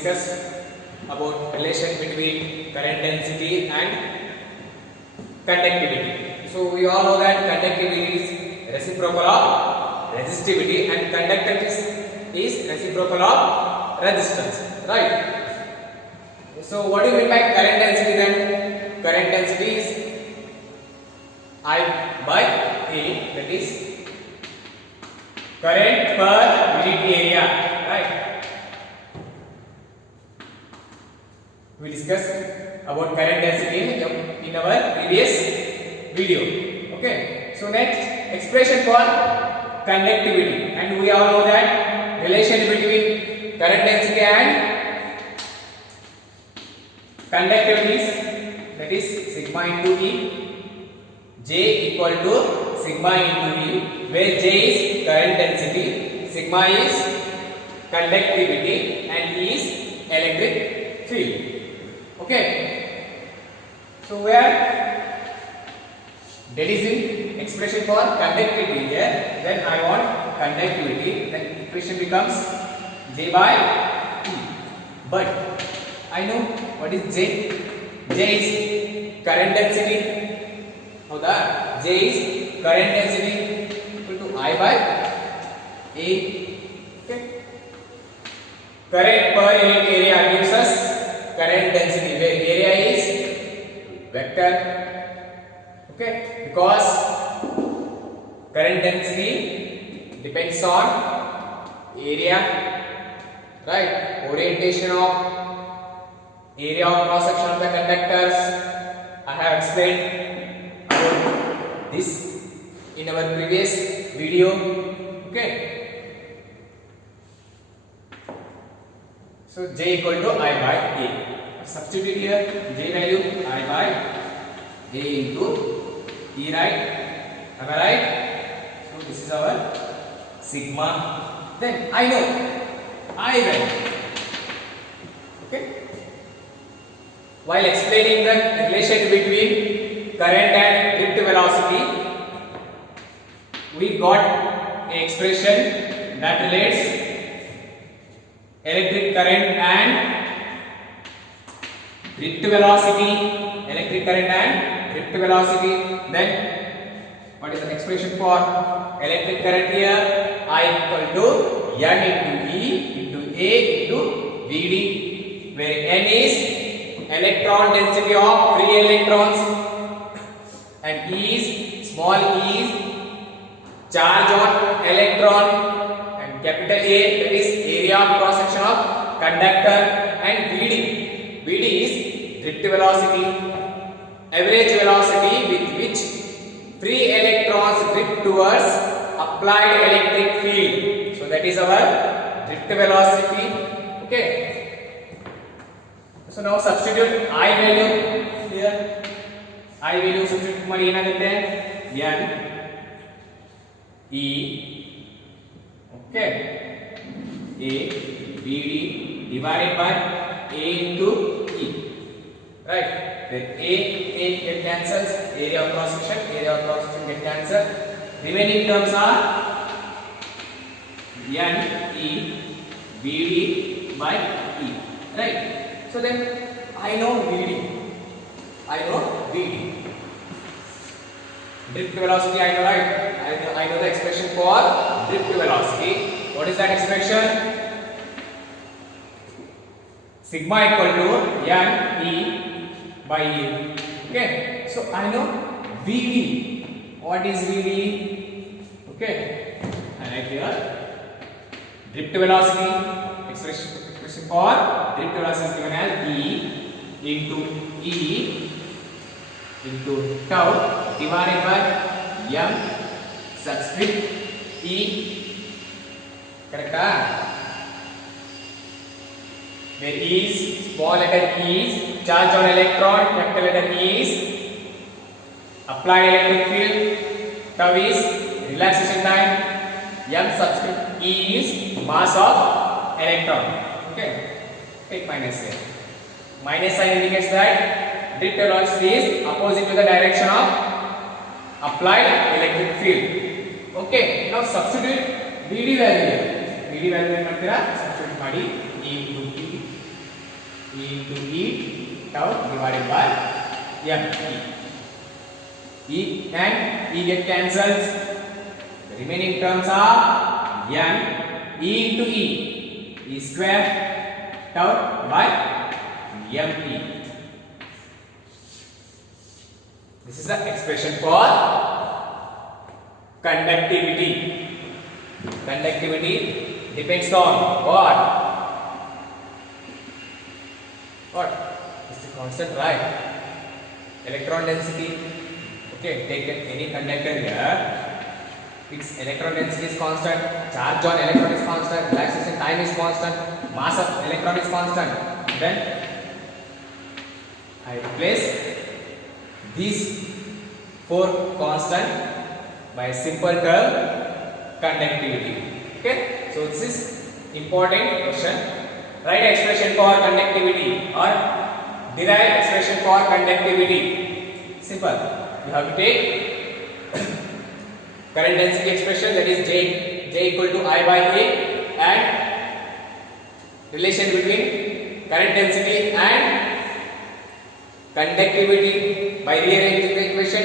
discuss about relation between current density and conductivity. So we all know that conductivity is reciprocal of resistivity and conductance is reciprocal of resistance, right? So what do you mean by current density then? Current density is I by A, that is current per unit area, right? We discussed about current density in our previous video. Okay. So next, expression for conductivity, and we all know that relation between current density and conductivity is, that is sigma into E. J equal to sigma into E, where J is current density, sigma is conductivity, and E is electric field. Okay. So where that is in expression for conductivity here, then I want conductivity, then equation becomes J by E. But I know what is J. J is current density. J is current density equal to I by A. Okay. Current per unit area gives us current density, where area is vector. Okay, because current density depends on area, right? Orientation of area of cross section of the conductors. I have explained this in our previous video. Okay, so J equal to I by A. Substitute here J value I by A into E, right? Am I right? So this is our sigma. Then I know I value. Okay, while explaining the relation between current and drift velocity, we got an expression that relates electric current and drift velocity. Electric current and drift velocity. Then what is the expression for electric current here? I equal to N into E into A into Vd, where N is electron density of free electrons, and E is small e is charge on electron, and capital A, that is area of cross section of conductor, and Vd is drift velocity, average velocity with which free electrons drift towards applied electric field. So that is our drift velocity. Okay. So now substitute I value here. I value substitute ಮಾಡಿ ಏನಾಗುತ್ತೆ n e, okay, a Vd divided by a into E, right? Then a get cancels, area of cross section get cancelled. Remaining terms are n e Vd by E, right? So then I know Vd. Drift velocity I know, right? I know the expression for drift velocity. What is that expression? Sigma equal to N E by E. Okay, so I know Vd. What is Vd? Okay, I write here drift velocity. Expression for drift velocity is given as E into E into tau divided by m subscript E. Correct? Where E is small letter E is charge on electron, capital letter E is applied electric field, tau is relaxation time, m subscript E is mass of electron. Okay, take minus here. Minus sign indicates that drift velocity is opposite to the direction of applied electric field. Okay, now substitute Vd value. Vd value ಏನು ಮಾಡ್ತೀರಾ? Substitute ಮಾಡಿ E into P E into E tau divided by M E. E and E get cancelled. The remaining terms are M E into E. E square tau by M E. This is the expression for conductivity. Conductivity depends on what? What? It's a constant, right? Electron density. Okay, take any conductor here. Its electron density is constant, charge on electron is constant, relaxation time is constant, mass of electron is constant. Then I replace these four constant by a simple term conductivity. Okay, so this is important question. Write expression for conductivity or derive expression for conductivity. Simple. You have to take current density expression, that is J equal to I by A, and relation between current density and conductivity. By rearranging the equation,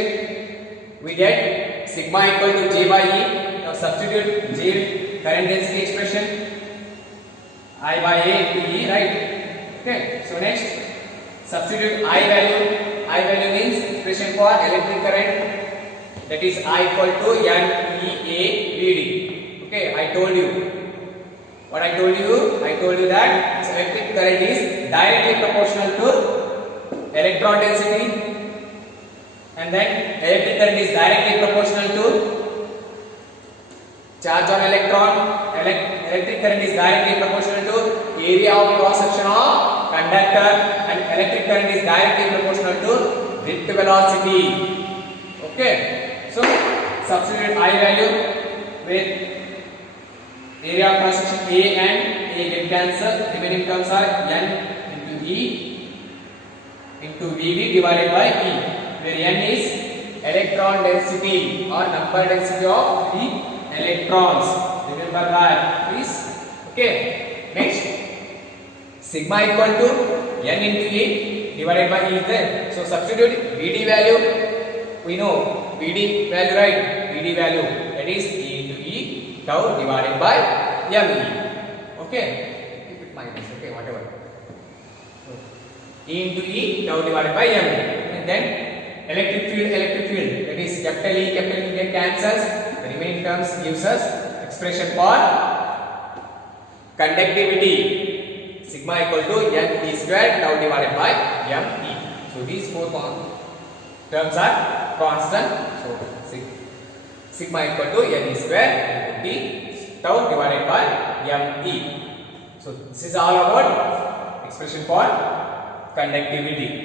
we get sigma equal to J by E. Now substitute J current density expression, I by A into E, right? Okay, so next substitute I value. I value means expression for electric current, that is I equal to NEAVD. Okay, I told you. What I told you? I told you that electric current is directly proportional to electron density, and then electric current is directly proportional to charge on electron. Electric current is directly proportional to area of cross section of conductor, and electric current is directly proportional to drift velocity. Okay, so substitute I value with area of cross section A and A get cancelled. Remaining terms are N into E into VD divided by E, where N is electron density or number density of the electrons. Remember that, please. Okay, next sigma equal to N into E divided by E is there. So substitute VD value. We know VD value, right? VD value, that is E into E tau divided by ME. Okay, keep it minus. Okay, whatever. E into E tau divided by ME, and then electric field, that is capital E get cancels. The remaining terms gives us expression for conductivity. Sigma equal to N E square tau divided by ME. So these four terms are constant. So sigma equal to N E square T tau divided by ME. So this is all about expression for conductivity.